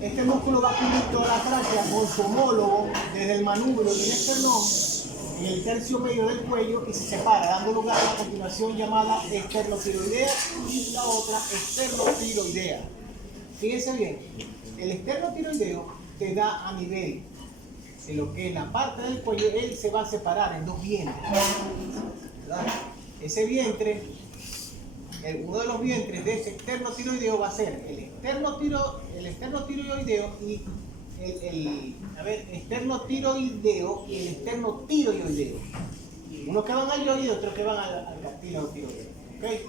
Este músculo va a cubrir toda la tráquea con su homólogo desde el manubrio del esternón en el tercio medio del cuello y se separa, dando lugar a la continuación llamada esternotiroidea y la otra esternotiroidea. Fíjense bien, el esternotiroideo te da a nivel de lo que es la parte del cuello, él se va a separar en dos vientres, ¿verdad? Ese vientre, uno de los vientres de ese esternotiroideo va a ser el esternotiroideo y esternotiroideo y el esternotiroideo. Unos que van al yoide y otros que van al cartílago tiroideo. ¿Okay?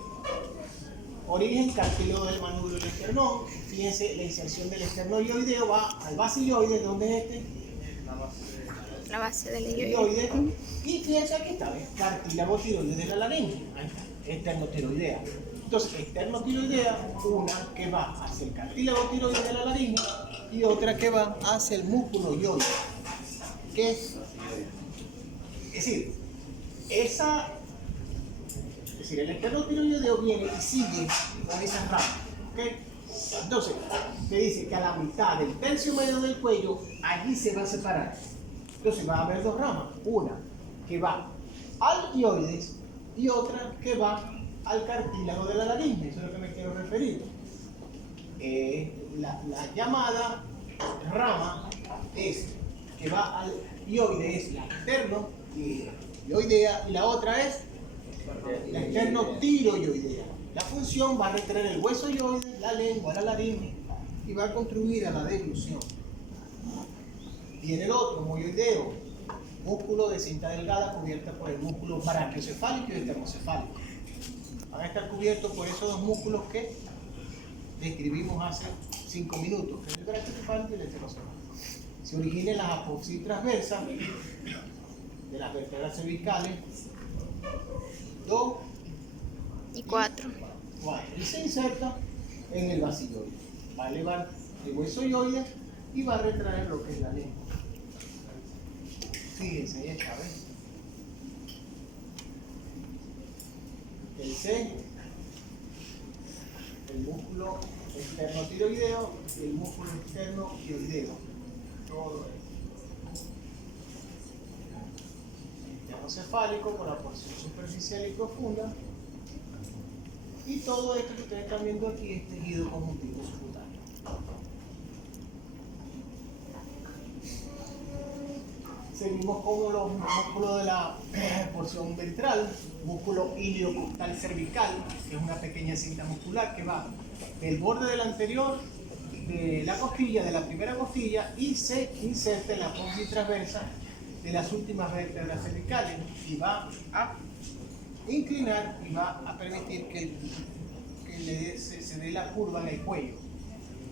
Origen cartílago del manubrio del esternón. Fíjense, la inserción del esternoioideo va al basiloide, ¿dónde es este? La base del Tiroide. Y fíjense, aquí está, ¿ves? Cartílago tiroide de la laringe. Ahí está, esternotiroidea. Entonces, esternotiroidea, una que va hacia el cartílago tiroide de la laringe y otra que va hacia el músculo yoide. ¿Qué es? Es decir, el esternotiroideo viene y sigue con esas ramas. ¿Okay? Entonces, te dice que a la mitad del tercio medio del cuello, allí se va a separar. Entonces va a haber dos ramas, una que va al ioides y otra que va al cartílago de la laringe. Eso es lo que me quiero referir. La llamada rama es que va al ioide, es la esternoioidea, y la otra es la esternotiroidea. La función va a retraer el hueso ioide, la lengua, la laringe y va a contribuir a la deglución. Viene el otro, moioideo, músculo de cinta delgada cubierta por el músculo brachiocefálico y esternocefálico. Van a estar cubiertos por esos dos músculos que describimos hace 5 minutos, que es el brachiocefálico y el esternocefálico. Se origina en las apófisis transversas de las vértebras cervicales 2 y 4. Y se inserta en el basiloide. Va a elevar el hueso ioide y va a retraer lo que es la lengua. Fíjense, ahí está, ¿ves? El C, el músculo esternotiroideo y el músculo esternoioideo. Todo esto. Esternocefálico por la porción superficial y profunda. Y todo esto que ustedes están viendo aquí es tejido conjuntivo subcutáneo. Seguimos con los músculos de la porción ventral, músculo iliocostal cervical, que es una pequeña cinta muscular que va del borde del anterior de la costilla, de la primera costilla, y se inserta en la apófisis transversa de las últimas vértebras cervicales y va a inclinar y va a permitir que se dé la curva en el cuello.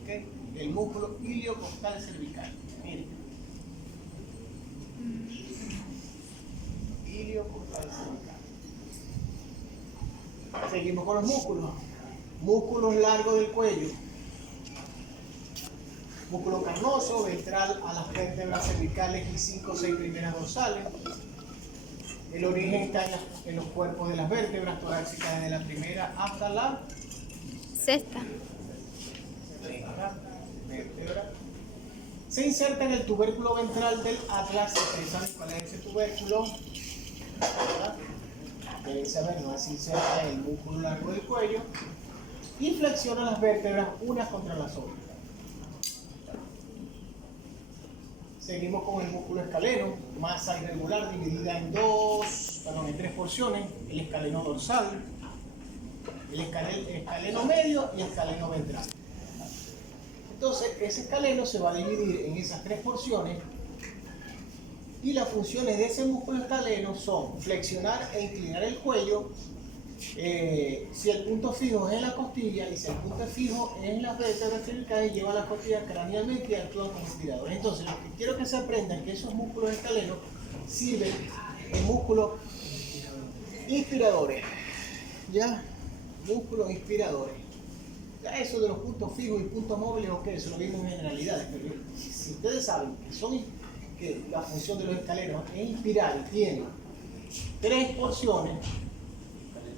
¿Okay? El músculo iliocostal cervical. Miren. Iliocostal cervical. Seguimos con los músculos. Músculos largos del cuello. Músculo carnoso, ventral a las vértebras cervicales y 5 o 6 primeras dorsales. El origen está en los cuerpos de las vértebras torácicas desde la primera hasta la Sexta. Vértebra. Se inserta en el tubérculo ventral del atlas. Ustedes saben cuál es ese tubérculo, ¿verdad? Deben saber, no se inserta en el músculo largo del cuello y flexiona las vértebras unas contra las otras. Seguimos con el músculo escaleno, masa irregular dividida en tres porciones: el escaleno dorsal, el escaleno medio y el escaleno ventral. Entonces, ese escaleno se va a dividir en esas 3 porciones y las funciones de ese músculo escaleno son flexionar e inclinar el cuello. Si el punto fijo es en la costilla y si el punto fijo es en las vértebras cervicales, lleva la costilla cranealmente y actúan como inspiradores. Entonces, lo que quiero que se aprendan es que esos músculos escalenos sirven de músculos inspiradores. ¿Ya? Músculos inspiradores. Ya eso de los puntos fijos y puntos móviles, ok, eso lo vimos en generalidades, pero si ustedes saben que la función de los escalenos es inspirar y tiene 3 porciones,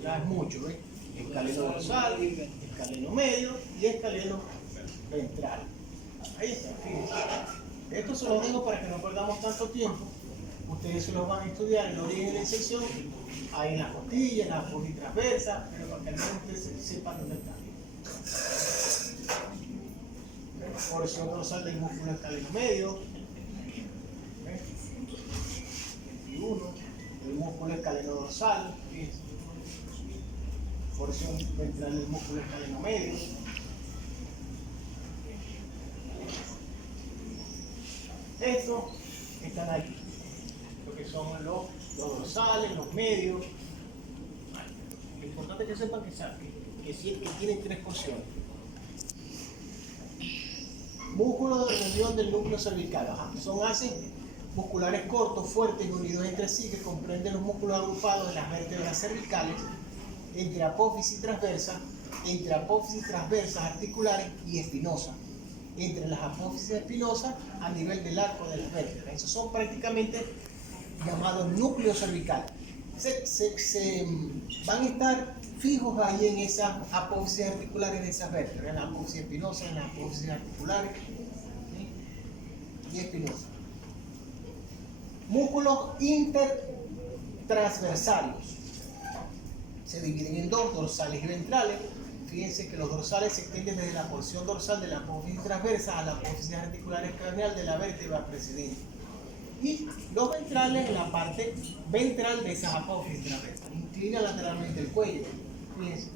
ya es mucho, ¿ves? Escaleno dorsal, escaleno medio y escaleno ventral. Ahí está, fíjense. Esto se los dejo para que no perdamos tanto tiempo. Ustedes se los van a estudiar en origen y la inserción, ahí en la costilla, en la fosa transversa, pero para que al menos ustedes sepan dónde está. Porción dorsal del músculo escaleno medio. 21, el músculo escaleno dorsal. Fíjense. Porción ventral del músculo escaleno medio. Estos están aquí, lo que son los dorsales, los medios. Lo importante es que sepan que tienen tres porciones. Músculo de reunión del núcleo cervical. Son haces musculares cortos, fuertes y unidos entre sí, que comprenden los músculos agrupados en las vértebras cervicales, entre apófisis transversa, entre apófisis transversas articulares y espinosas, entre las apófisis espinosas a nivel del arco de las vértebras. Esos son prácticamente llamados núcleos cervicales. Se van a estar fijos ahí en esas apófisis articulares de esas vértebras, en la apófisis espinosa, en las apófisis articulares, ¿sí? Y espinosas. Músculos intertransversarios se dividen en dos, dorsales y ventrales. Fíjense que los dorsales se extienden desde la porción dorsal de la apófisis transversa a la apófisis articular craneal de la vértebra precedente. Y los ventrales en la parte ventral de esas apófisis transversas. Inclina lateralmente el cuello. Fíjense.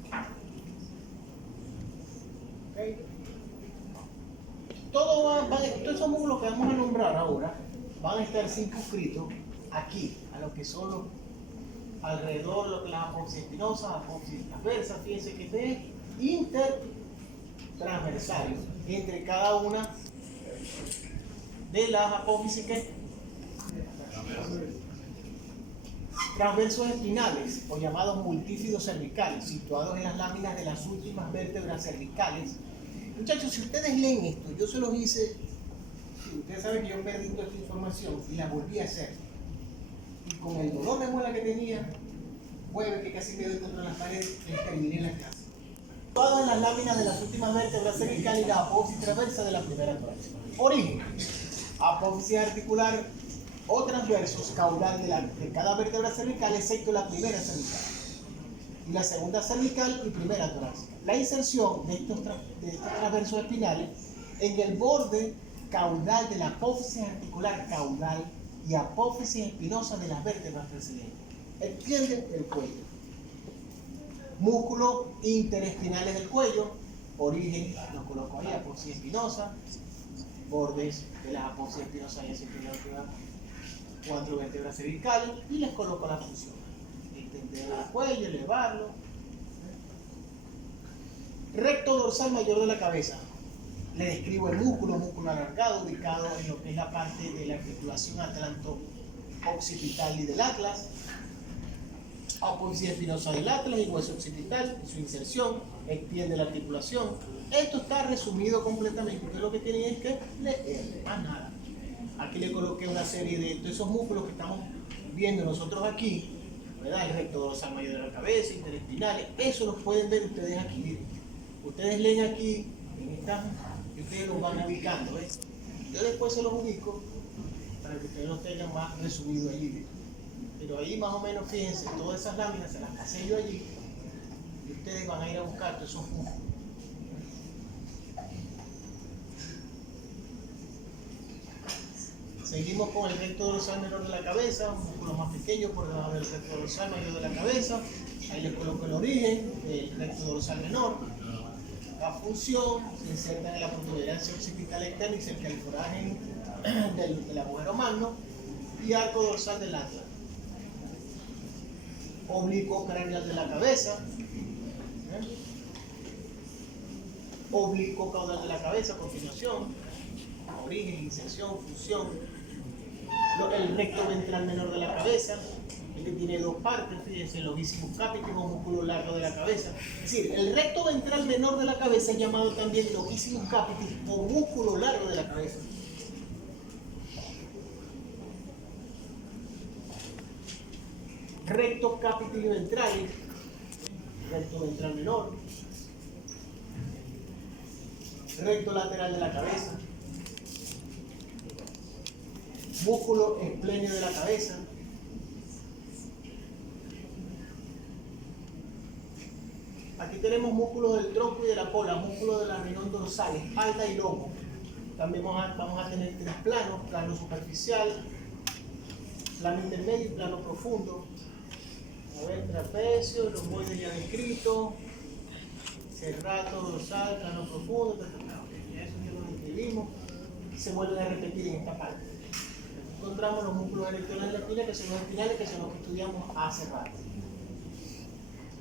¿Okay? Todos esos músculos que vamos a nombrar ahora van a estar circunscritos aquí, a lo que son los alrededor, lo que las apófisis espinosas, apófisis transversas. Fíjense que este es intertransversario entre cada una de las apófisis que transversos espinales o llamados multífidos cervicales, situados en las láminas de las últimas vértebras cervicales. Muchachos, si ustedes leen esto, yo se los hice, ustedes saben que yo perdí toda esta información y la volví a hacer. Y con el dolor de muela que tenía, jueves que casi me doy contra las paredes, les terminé la clase. Situados en las láminas de las últimas vértebras cervicales y la apófisis transversa de la primera torácica. Origen: apófisis articular o transversos caudal de cada vértebra cervical, excepto la primera cervical y la segunda cervical y primera torácica. La inserción de estos transversos espinales en el borde caudal de la apófisis articular caudal y apófisis espinosa de las vértebras precedentes. Extienden el cuello. Músculos interespinales del cuello. Origen, los coloco ahí, apófisis espinosa. Bordes de las apófisis espinosas y espinosa, 4 vértebras cervicales, y les coloco la función. Extender el cuello, elevarlo. Recto dorsal mayor de la cabeza. Le describo el músculo alargado, ubicado en lo que es la parte de la articulación atlanto-occipital y del atlas. Apófisis espinosa del atlas y hueso occipital, su inserción, extiende la articulación. Esto está resumido completamente. Ustedes lo que tienen es que leer, más nada. Aquí le coloqué una serie de esos músculos que estamos viendo nosotros aquí, ¿verdad? El recto dorsal mayor de la cabeza, interespinales, eso los pueden ver ustedes aquí. Miren. Ustedes leen aquí, en esta, y ustedes los van ubicando, ¿ves? Yo después se los ubico para que ustedes los tengan más resumido allí, ¿ves? Pero ahí más o menos, fíjense, todas esas láminas se las pasé yo allí y ustedes van a ir a buscar todos esos músculos. Seguimos con el recto dorsal menor de la cabeza, un músculo más pequeño por debajo del recto dorsal mayor de la cabeza. Ahí les coloco el origen del recto dorsal menor. La función se inserta en la protuberancia occipital externa y cerca del foraje del agujero magno y arco dorsal del atlas. Oblicuo craneal de la cabeza. Oblicuo caudal de la cabeza a continuación. Origen, inserción, función. El recto ventral menor de la cabeza, el que tiene dos partes, fíjense, el longissimus capitis o músculo largo de la cabeza. Es decir, el recto ventral menor de la cabeza es llamado también longissimus capitis o músculo largo de la cabeza. Recto capitis ventralis, recto ventral menor. Recto lateral de la cabeza, músculo espléneo de la cabeza, aquí tenemos músculos del tronco y de la cola, músculos de la riñón dorsal, espalda y lomo. También vamos a tener tres planos: plano superficial, plano intermedio y plano profundo. A ver, trapecio, los moldes ya descritos, cerrato, dorsal, plano profundo, ya eso ya lo describimos. Se vuelven a repetir en esta parte. Encontramos los músculos erectores de la espina, que son los espinales, que son los que estudiamos hace rato.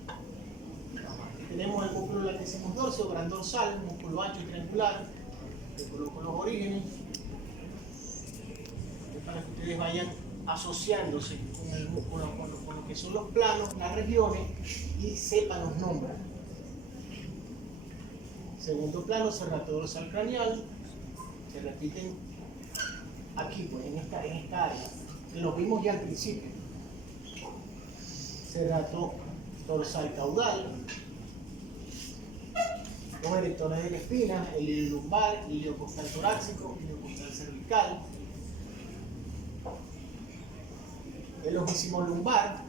Aquí tenemos el músculo latissimus dorsi o gran dorsal, músculo ancho y triangular. Le coloco los orígenes para que ustedes vayan asociándose con el músculo, con lo que son los planos, las regiones, y sepan los nombres. Segundo plano, cerrato dorsal craneal. Se repiten aquí, pues, en esta área. Lo vimos ya al principio. Cerrato dorsal caudal. Los erectores de la espina, el ilio lumbar, el ilio costal torácico, el ilio costal cervical. El lojísimo lumbar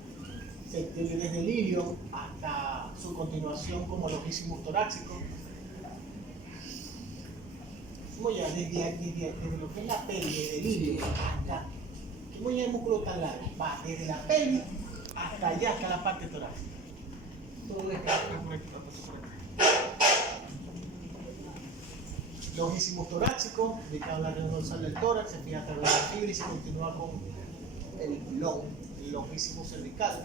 se extiende desde el ilio hasta su continuación como lojísimo torácico. Como ya desde lo que es la pelvis, desde el ilio hasta, como ya el músculo tan largo, va desde la pelvis hasta allá, hasta la parte torácica. Todo esto por aquí. Lojísimo torácico, ubicado en la región dorsal del tórax, se fija a través de la fibra y se continúa con el lojísimo cervical.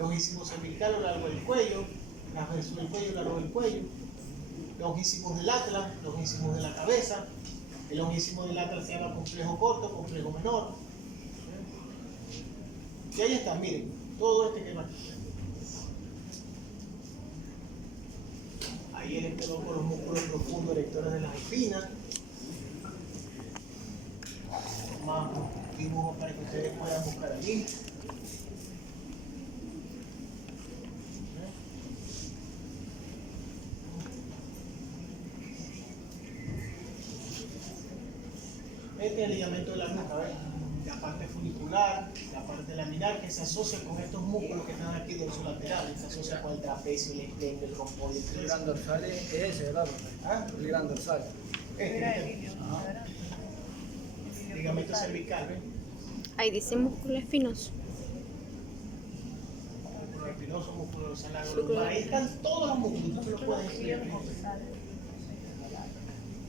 Lojísimo cervical a lo largo del cuello, transverso del cuello, largo del cuello. Longísimos del atlas, longísimos de la cabeza. El longísimo del atlas se llama complejo corto, complejo menor. Y ahí está, miren, todo este que va aquí. Ahí les coloco los músculos profundos erectores de las espinas. Más dibujos para que ustedes puedan buscar allí. Este es el ligamento de la nuca, ¿ves? La parte funicular, la parte laminar, que se asocia con estos músculos que están aquí dorsolaterales, se asocia con el trapecio, el esternio, el romboide. El gran dorsal es ese, ¿verdad? ¿Ah? El gran dorsal. Ligamento cervical, ¿ves? Ahí dice músculo espinoso. Músculo espinoso, músculo dorsal largo lumbar. Ahí están todos los músculos, tú los puedes estudiar.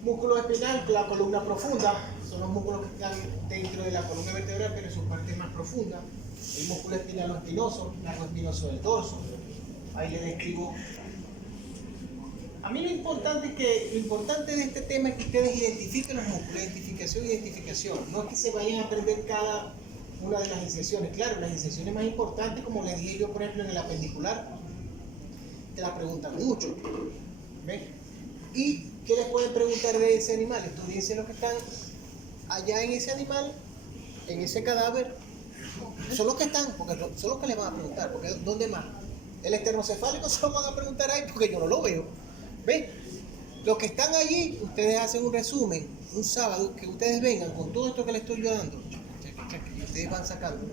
Músculo espinal, la columna profunda, son los músculos que están dentro de la columna vertebral, pero en sus partes más profundas. El músculo espinal o espinoso, largo espinoso del dorso. Ahí les describo. A mí lo importante de este tema es que ustedes identifiquen los músculos, identificación. No es que se vayan a aprender cada una de las inserciones. Claro, las inserciones más importantes, como les dije yo, por ejemplo, en el apendicular, te la preguntan mucho. ¿Ven? ¿Y qué les pueden preguntar de ese animal? Estudiense los que están allá en ese animal, en ese cadáver. Son los que están, porque son los que les van a preguntar. Porque ¿dónde más? El esternocefálico se lo van a preguntar ahí porque yo no lo veo. ¿Ven? Los que están allí, ustedes hacen un resumen, un sábado, que ustedes vengan con todo esto que les estoy dando. Y ustedes van sacando.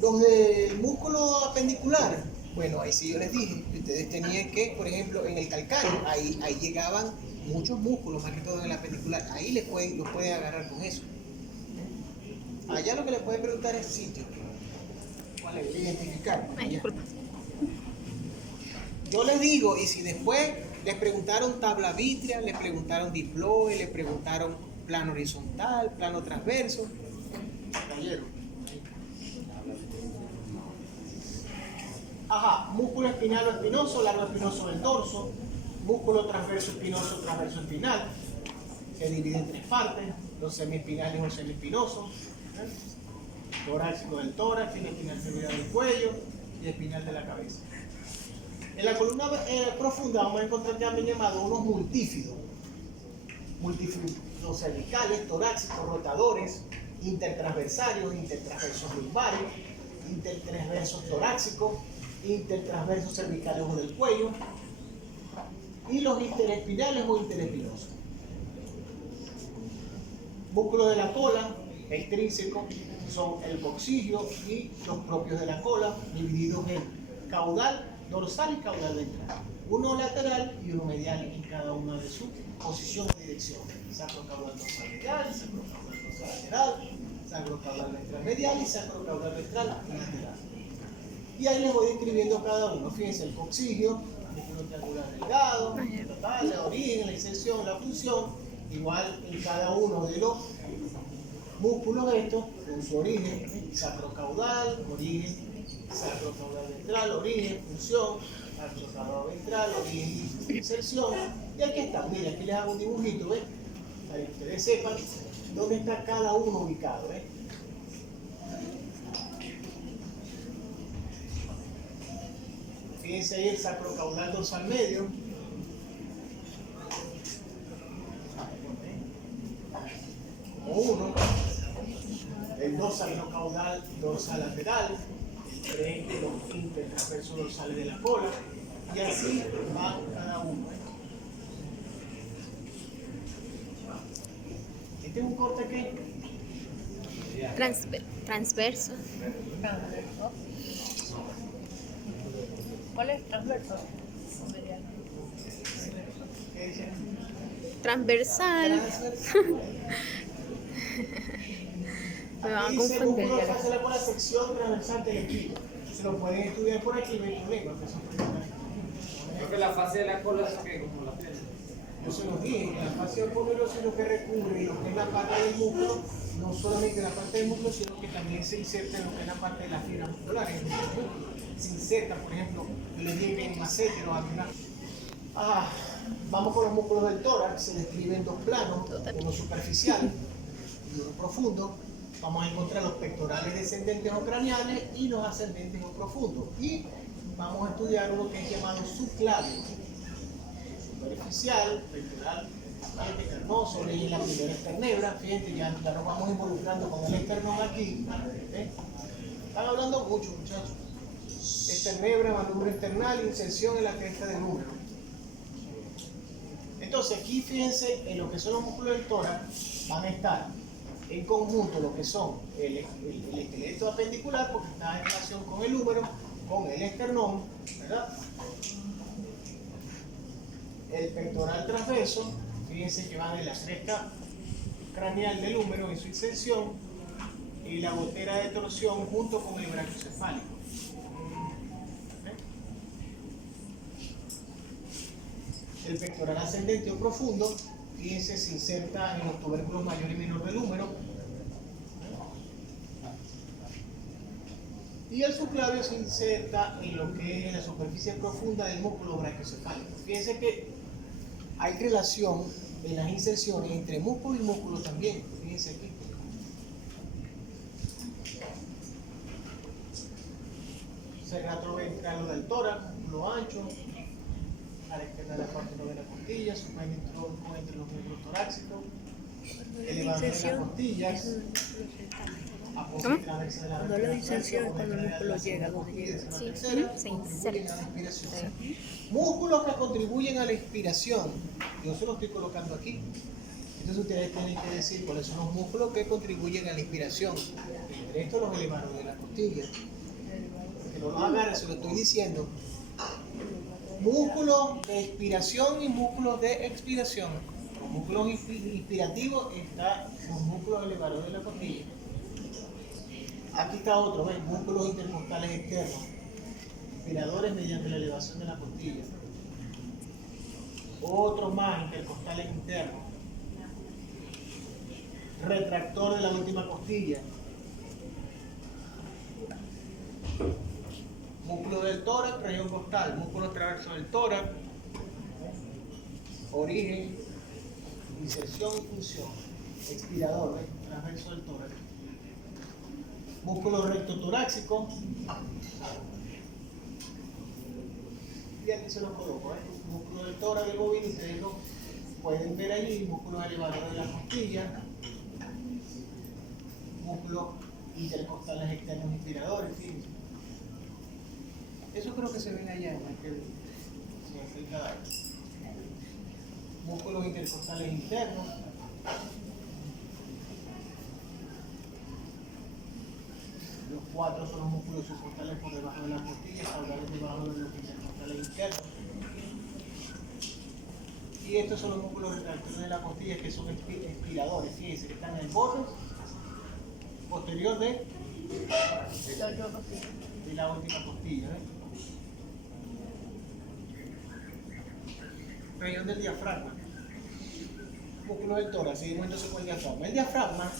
Los del músculo apendicular, bueno, ahí sí yo les dije, que ustedes tenían que, por ejemplo, en el calcáneo, ahí llegaban muchos músculos, más que todo en el apendicular. Ahí los pueden agarrar con eso. Allá lo que les pueden preguntar es sitio. ¿Cuál es? Identificar. Ay, disculpa. Yo les digo, y si después les preguntaron tabla vítrea, les preguntaron diploide, les preguntaron plano horizontal, plano transverso. Caballero. Ajá, músculo espinal o espinoso, largo espinoso del dorso, músculo transverso espinal, se divide en tres partes, los semiespinales o semiespinosos, torácico del tórax, espinal cervical del cuello y espinal de la cabeza. En la columna profunda vamos a encontrar también llamados unos multífidos cervicales, torácicos, rotadores, intertransversarios, intertransversos lumbares, intertransversos torácicos, intertransversos cervicales o del cuello, y los interespinales o interespinosos. Músculos de la cola, extrínsecos, son el coxilio y los propios de la cola, divididos en caudal, dorsal y caudal ventral. Uno lateral y uno medial en cada una de su posición y dirección. Sacrocaudal dorsal medial, sacrocaudal dorsal lateral, sacrocaudal ventral medial y sacrocaudal ventral lateral. Y ahí les voy describiendo cada uno. Fíjense, el coxilio, músculo triangular delgado, la origen, la inserción, la función, igual en cada uno de los músculos estos, con su origen, sacrocaudal, origen, sacrocaudal ventral, origen, función, sacrocaudal ventral, origen, inserción. Y aquí está, mira, aquí les hago un dibujito, ¿ves? Para que ustedes sepan dónde está cada uno ubicado, ¿ves? Fíjense ahí el sacrocaudal dorsal medio. Como uno. El 2 sacrocaudal dorsal lateral. El 3 de los intertraversos dorsales de la cola. Y así va cada uno. Este es un corte que Transverso. ¿Cuál es transverso? ¿qué dice? Transversal. Me van a Aquí dice confundir. músculo facial por la sección transversal del equipo. Se lo pueden estudiar por aquí, ven conmigo, que son Creo que la fase de la cola es que como la piel. yo se los dije, que la fascia poderosa es lo que recubre lo que es la parte del músculo, no solamente la parte del músculo, sino que también se inserta en lo que es la parte de la fibra muscular, en el músculo. Se inserta, por ejemplo, yo les dije que en macete, los abdominales. Vamos con los músculos del tórax, se describen dos planos, uno superficial y uno profundo. Vamos a encontrar los pectorales descendentes o craneales y los ascendentes o profundos. Y vamos a estudiar uno que es llamado subclavio. Superficial, pectoral, carnoso, leí la primera esternebra. Fíjense, ya nos vamos involucrando con el esternón aquí. ¿Eh? Están hablando mucho, muchachos. Esternebra, manubrio esternal, inserción en la cresta del húmero. Entonces, aquí fíjense en lo que son los músculos del tórax, van a estar en conjunto lo que son el esqueleto apendicular, porque está en relación con el húmero, con el esternón, ¿verdad? El pectoral transverso, fíjense que va de la cresta craneal del húmero en su inserción y la gotera de torsión junto con el brachiocefálico. El pectoral ascendente o profundo, fíjense, se inserta en los tubérculos mayor y menor del húmero. Y el subclavio se inserta en lo que es la superficie profunda del músculo brachiocefálico. Fíjense que hay relación en las inserciones entre músculo y músculo también. Fíjense aquí. Serrato ventral del tórax, músculo ancho, a la izquierda de la parte de la costilla, superintrodujo entre los músculos torácicos, elevando de las costillas, apoyo transverso de la Cuando la inserción es cuando el músculo llega donde llega. Sí, se inserta. Músculos que contribuyen a la inspiración. Yo se los estoy colocando aquí. Entonces ustedes tienen que decir cuáles son los músculos que contribuyen a la inspiración. Entre estos los elevados de la costilla. Que no los agarren, se lo estoy diciendo. Músculos de inspiración y músculos de expiración. Los músculos inspirativos están los músculos elevados de la costilla. Aquí está otro, ¿ven? Músculos intercostales externos. Inspiradores mediante la elevación de la costilla. Otros más intercostales internos. Retractor de la última costilla. Músculo del tórax, región costal, músculo transverso del tórax, origen, inserción y función, expirador, transverso del tórax. Músculo recto torácico, y aquí se los coloco, músculo del tórax del bovino, ustedes lo pueden ver allí, músculos elevadores de la costilla, músculos intercostales externos inspiradores, fíjense. Eso creo que se ven allá en aquel cadáver. Músculos intercostales internos. 4 son los músculos subcostales por debajo de las costillas, caudales debajo de los intercostales internos. Y estos son los músculos retractores de la costilla que son espiradores. Fíjense que están en el borde posterior de la última costilla. Región del diafragma. Músculo del tórax. Seguimos entonces con el diafragma. El diafragma,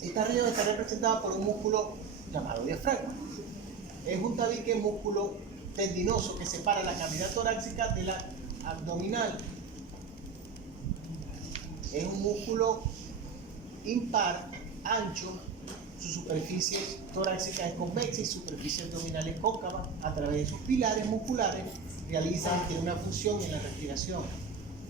esta región está representada por un músculo llamado diafragma. Es un tabique músculo tendinoso que separa la cavidad torácica de la abdominal. Es un músculo impar, ancho, su superficie torácica es convexa y su superficie abdominal es cóncava. A través de sus pilares musculares tiene una función en la respiración.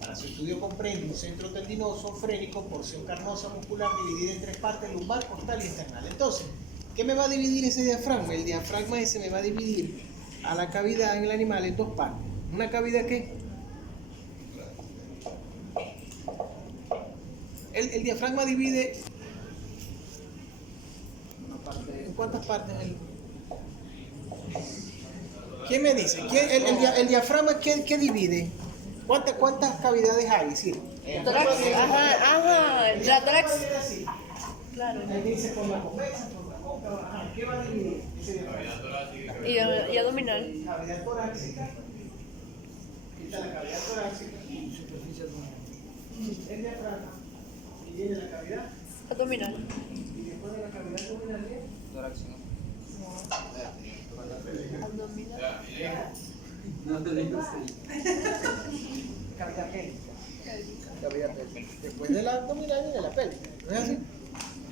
Para su estudio comprende un centro tendinoso, frénico, porción carnosa muscular dividida en 3 partes, lumbar, costal y external. Entonces, ¿qué me va a dividir ese diafragma? El diafragma ese me va a dividir a la cavidad en el animal en 2 partes. ¿Una cavidad qué? El diafragma divide ¿en cuántas partes? ¿Quién me dice? ¿El diafragma qué divide? ¿Cuántas cavidades hay? Sí. Tórax. Ajá, la tórax. Claro. Ahí dice por la convexa, por la cóncava. Ajá. ¿Qué va a dividir ese diafragma? Y abdominal. Cavidad torácica. Aquí está la cavidad torácica. El diafragma. Y viene la cavidad. Abdominal. Y después de la cavidad abdominal viene. Abdominal. No te digo así. Cavidad pélvica. Cavidad pélvica. Después de la abdominal viene la pélvica. ¿No es así?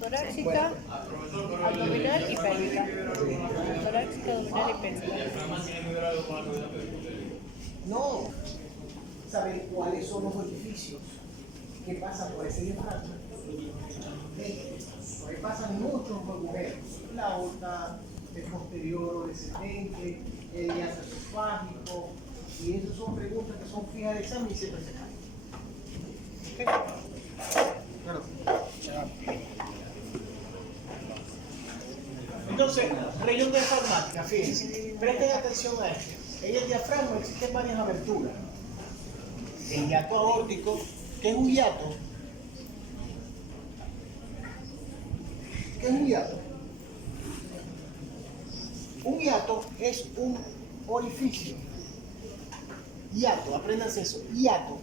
Torácica, abdominal y pélvica. Torácica, abdominal y pélvica. No. Saber cuáles son los orificios que pasan por ese diafragma. Por ahí pasan muchos agujeros. La aorta, el posterior o descendente, el diafragmático. Y esas son preguntas que son fijas de examen y siempre se caen. ¿Ok? Claro. Entonces, región diafragmática, fíjense. Presten atención a esto. En el diafragma existen varias aberturas. El hiato aórtico, que es un hiato. ¿Qué es un hiato? Un hiato es un orificio. Hiato, apréndanse eso. Hiato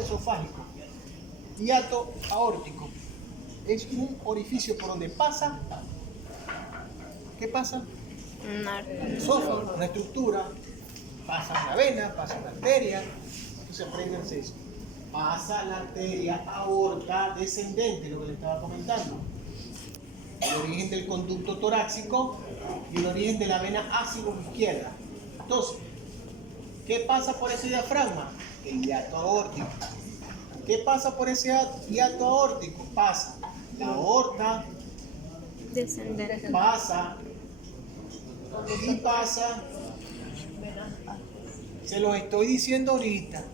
esofágico. Hiato aórtico. Es un orificio por donde pasa. ¿Qué pasa? El esófago, una estructura. Pasa una vena, pasa una arteria. Entonces apréndanse eso. Pasa la arteria aorta descendente, lo que les estaba comentando. El origen del conducto torácico y el origen de la vena ácido izquierda. Entonces, ¿qué pasa por ese diafragma? El hiato aórtico. ¿Qué pasa por ese hiato aórtico? Pasa la aorta, Descendente. pasa y pasa. Se los estoy diciendo ahorita.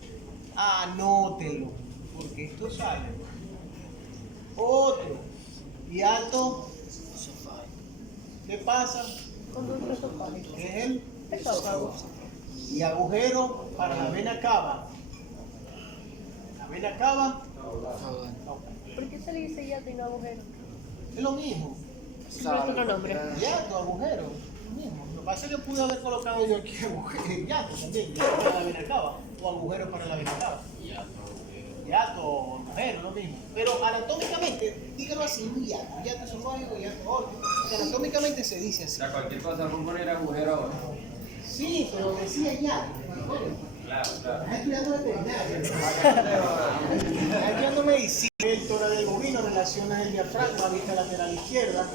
Anótenlo, porque esto sale. Otro hiato. ¿Qué pasa? ¿Qué es el esófago? Y agujero para la vena cava. La vena cava. ¿Por qué se le dice hiato y no agujero? Es lo mismo. Siempre es otro nombre. Hiato, agujero. Lo mismo. Lo que pasa es que pude haber colocado yo aquí agujero. Hiato también. Hiato para la vena cava. O agujero para la vena cava. Hiato, agujero, lo mismo. Pero anatómicamente, dígalo así, un hiato. Hiato esofágico, hiato aórtico. Anatómicamente se dice O así. sea, cualquier cosa por poner agujero ahora. Sí, pero decía hiato. Claro. Estás estudiando veterinaria. Estás estudiando medicina. El tórax del bovino relaciona el diafragma, vista lateral izquierda.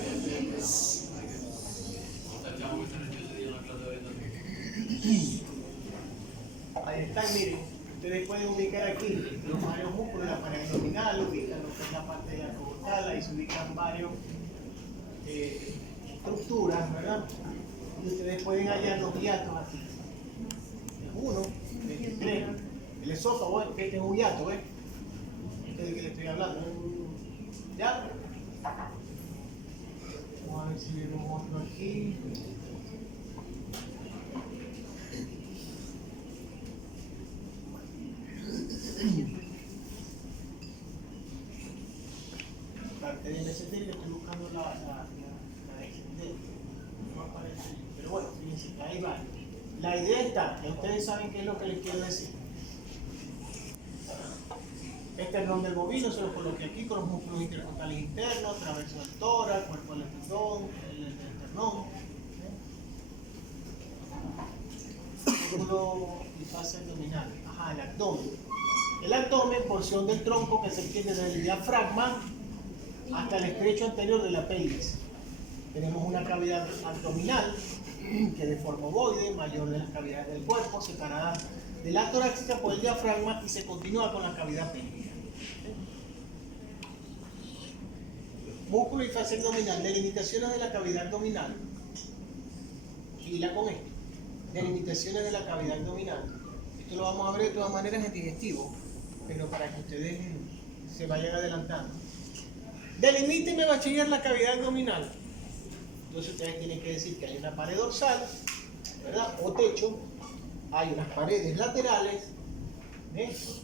Ahí están, miren. Ustedes pueden ubicar aquí los varios músculos, la pared abdominal, ubican lo que es la parte de la costal, ahí se ubican varios estructuras, ¿verdad? Y ustedes pueden hallar los hiatos aquí. Uno, tres. El esófago, este es un hiato, ¿ves? Este es el que le estoy hablando. ¿Ya? Vamos a ver si vemos otro aquí. Parte del ST que estoy buscando la descendente. No aparece. Pero bueno, fíjense, ahí va. La idea está, que ustedes saben qué es lo que les quiero decir. Este tendón del bovino se lo coloqué aquí con los músculos intercostales internos, transverso del tórax, cuerpo del esternón, el esternón. Músculo y fase abdominal. Ajá, el abdomen. El abdomen, porción del tronco que se extiende desde el diafragma hasta el estrecho anterior de la pelvis. Tenemos una cavidad abdominal que es de forma ovoide, mayor de las cavidades del cuerpo, separada de la torácica por el diafragma y se continúa con la cavidad pélvica. Músculo y fase abdominal, delimitaciones de la cavidad abdominal. Fila con esto. Delimitaciones de la cavidad abdominal. Esto lo vamos a ver de todas maneras en digestivo, pero para que ustedes se vayan adelantando. Delimíteme, bachiller, la cavidad abdominal. Entonces ustedes tienen que decir que hay una pared dorsal, ¿verdad? O techo, hay unas paredes laterales, ¿ves?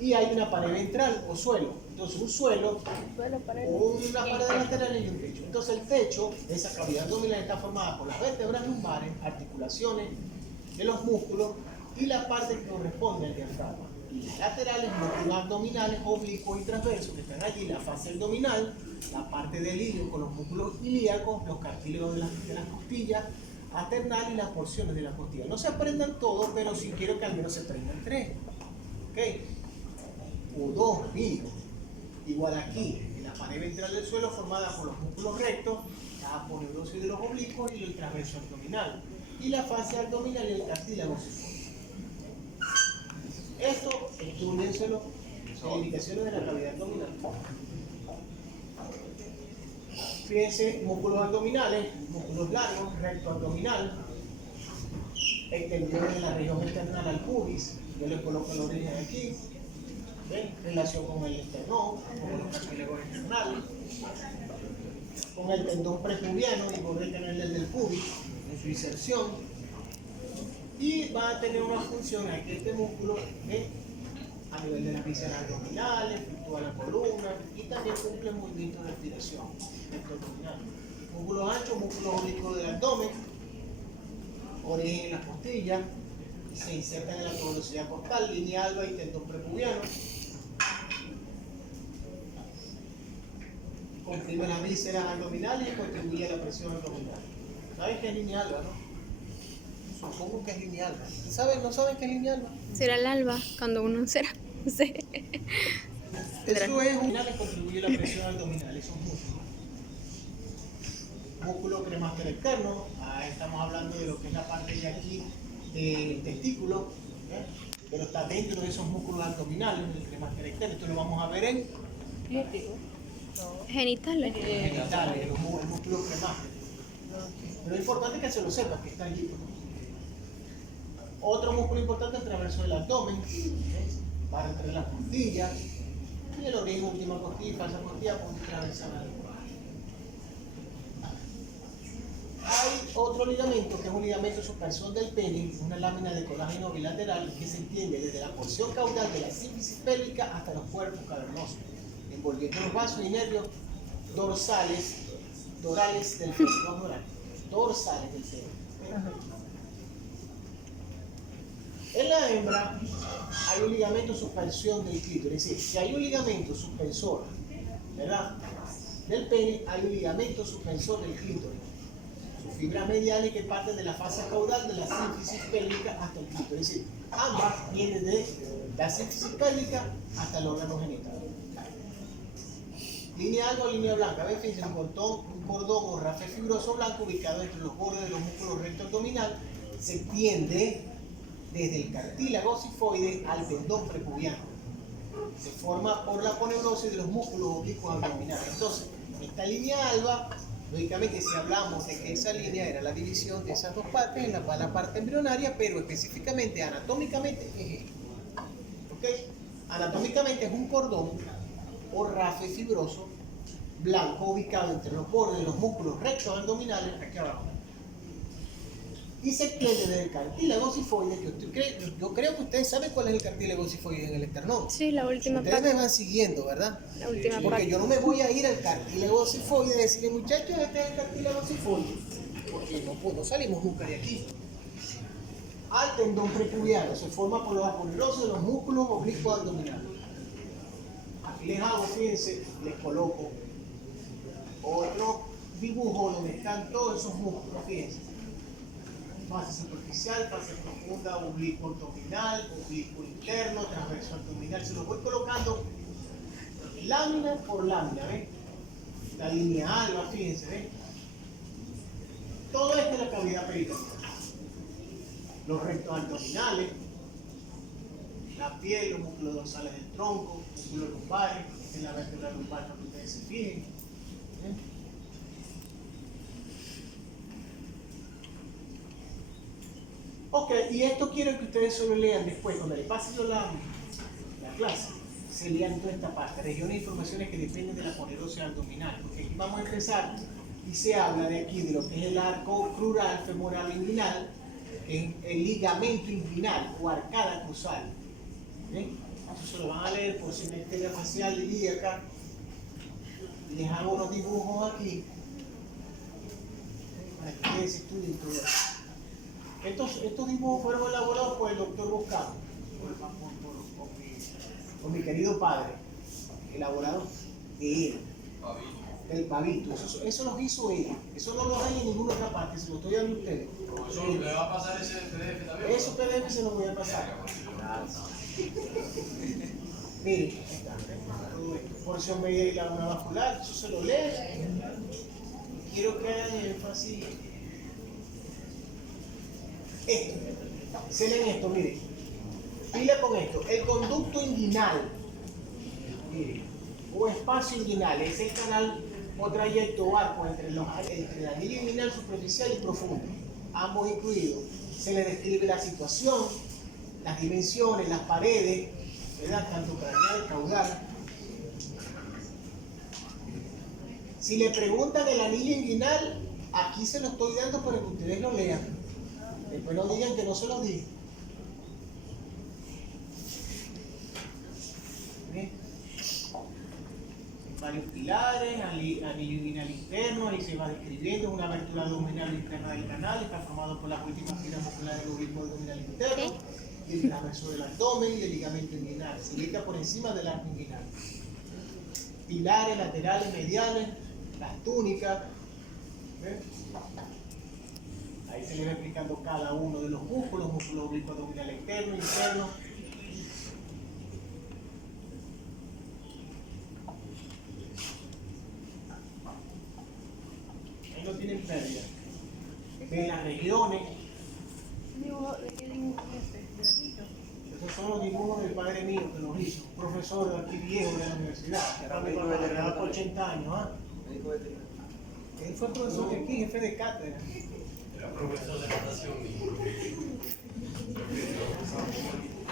Y hay una pared ventral o suelo. Entonces un suelo, una pared lateral y un techo. Entonces el techo de esa cavidad abdominal está formada por las vértebras lumbares, articulaciones de los músculos y la parte que corresponde al diafragma. Y las laterales, músculos abdominales, oblicuos y transversos que están allí, la fase abdominal, la parte del ilio con los músculos ilíacos, los cartílagos de las costillas, asternal y las porciones de la costilla. No se aprendan todos, pero sí quiero que al menos se aprendan 3. ¿Ok? O 2, mínimo. Igual aquí, en la pared ventral del suelo formada por los músculos rectos, la aponeurosis de los oblicuos y el transverso abdominal. Y la fase abdominal y el cartílago cifoide. Esto, estudiénselo, delimitaciones de la cavidad abdominal. Fíjense, músculos abdominales, músculos largos, recto abdominal, extensiones de la región externa al pubis, yo le coloco el origen aquí, ¿ven? Relación con el esternón, con los cartílagos externales, con el tendón prepubiano y por tener el del pubis en su inserción. Y va a tener una función aquí este músculo a nivel de las vísceras abdominales, fluctúa la columna y también cumple movimientos de respiración abdominal. Músculos anchos, músculos oblicuos del abdomen, origen en las costillas, se insertan en la tuberosidad costal, línea alba y tendón prepubiano. Comprime las vísceras abdominales y contribuye a la presión abdominal. ¿Saben qué es línea alba, no? Supongo que es lineal. ¿Saben? ¿No saben qué es lineal? Será el alba cuando uno será. No sé. Eso es un que contribuye a la presión abdominal, esos músculos. Músculo cremaster externo, ahí estamos hablando de lo que es la parte de aquí del testículo, pero está dentro de esos músculos abdominales, el cremaster externo. Esto lo vamos a ver en Genitales. genitales, el músculo cremaster. Pero es importante que se lo sepas, que está allí. Otro músculo importante es el transverso del abdomen, para entre las costillas, y el origen, última costilla y falsa costilla, punto transversal al cuerpo. Hay otro ligamento que es un ligamento suspensor del pene, una lámina de colágeno bilateral que se extiende desde la porción caudal de la sínfisis pélvica hasta los cuerpos cavernosos, envolviendo los vasos y nervios dorales del pene, no dorsales del pene. En la hembra hay un ligamento suspensión del clítoris, es decir, si hay un ligamento suspensor, ¿verdad?, del pene, hay un ligamento suspensor del clítoris. Sus fibras mediales que parten de la fase caudal de la sínfisis pélvica hasta el clítoris, es decir, ambas vienen de la sínfisis pélvica hasta el órgano genital. Línea alba o línea blanca, ¿ven? Fíjense, un cordón o rafe fibroso blanco ubicado entre los bordes de los músculos recto abdominal se extiende desde el cartílago cifoide al tendón prepubiano. Se forma por la aponeurosis de los músculos oblicuos abdominales. Entonces, esta línea alba, lógicamente si hablamos de que esa línea era la división de esas dos partes en la parte embrionaria, pero específicamente, anatómicamente, es esto. ¿Ok? Anatómicamente es un cordón o rafe fibroso blanco ubicado entre los bordes de los músculos rectos abdominales, aquí abajo. Y se extiende desde el cartílago sifoide, que yo creo que ustedes saben cuál es el cartílago sifoide en el esternón. Sí, la última Ustedes me parte. van siguiendo, ¿verdad? La última Porque parte. yo no me voy a ir al cartílago sifoide y decirle, muchachos, este es el cartílago sifoide. Porque no salimos nunca de aquí. Al tendón prepubiano se forma por los aponerosos de los músculos oblicuos abdominales. Aquí les hago, fíjense, les coloco otro dibujo donde están todos esos músculos, fíjense. Fase superficial, fase profunda, oblicuo abdominal, oblicuo interno, transverso abdominal. Se los voy colocando lámina por lámina, ¿ven? La línea alba, fíjense, ¿ven? Todo esto es la cavidad peritoneal. Los rectos abdominales, la piel, los músculos dorsales del tronco, músculos lumbares, esta es la vértebra lumbar para que ustedes se fijen. ¿Ven? Ok, y esto quiero que ustedes solo lean después, cuando les pase yo la clase, se lean toda esta parte, regiones e informaciones que dependen de la ponerosis abdominal, porque aquí vamos a empezar y se habla de aquí, de lo que es el arco crural femoral inguinal, que es el ligamento inguinal o arcada cruzal. ¿Ven? Eso se lo van a leer por simetría facial ilíaca. Les hago unos dibujos aquí, para que ustedes estudien todo eso. Estos dibujos fueron elaborados por el doctor Boscado, por mi querido padre, elaborados de él, del Pavito. Eso los hizo él, eso no lo hay en ninguna otra parte, se lo estoy dando a ustedes. Profesor, ¿le va a pasar ese PDF también? Eso PDF se lo voy a pasar. Miren, todo esto, porción media y laguna vascular, eso se lo lee. Quiero que hagan énfasis. Esto, se leen esto, miren, pila con esto, el conducto inguinal, miren, o espacio inguinal, es el canal o trayecto o arco entre el anillo inguinal superficial y profundo, ambos incluidos. Se le describe la situación, las dimensiones, las paredes, ¿verdad? Tanto craneal, caudal. Si le preguntan el anillo inguinal, aquí se lo estoy dando para que ustedes lo lean. Después no digan que no se los dije. ¿Ven? Varios pilares, anillo inguinal interno, ahí se va describiendo una abertura abdominal interna del canal, está formado por las últimas fibras musculares del oblicuo abdominal interno, y el transverso del abdomen y el ligamento inguinal, se ubica por encima del arco inguinal. Pilares laterales, mediales, las túnicas. ¿Ven? Ahí se le va explicando cada uno de los músculos, músculo oblicuo abdominal externo, interno. Ahí no tienen pérdida. Ven las regiones. ¿De qué dibujo es ese? ¿De gatito? Esos son los dibujos del padre mío que los hizo, un profesor de aquí viejo de la universidad, era por 80 años. ¿Ah? Él fue profesor de aquí, jefe de cátedra. Era profesor de natación.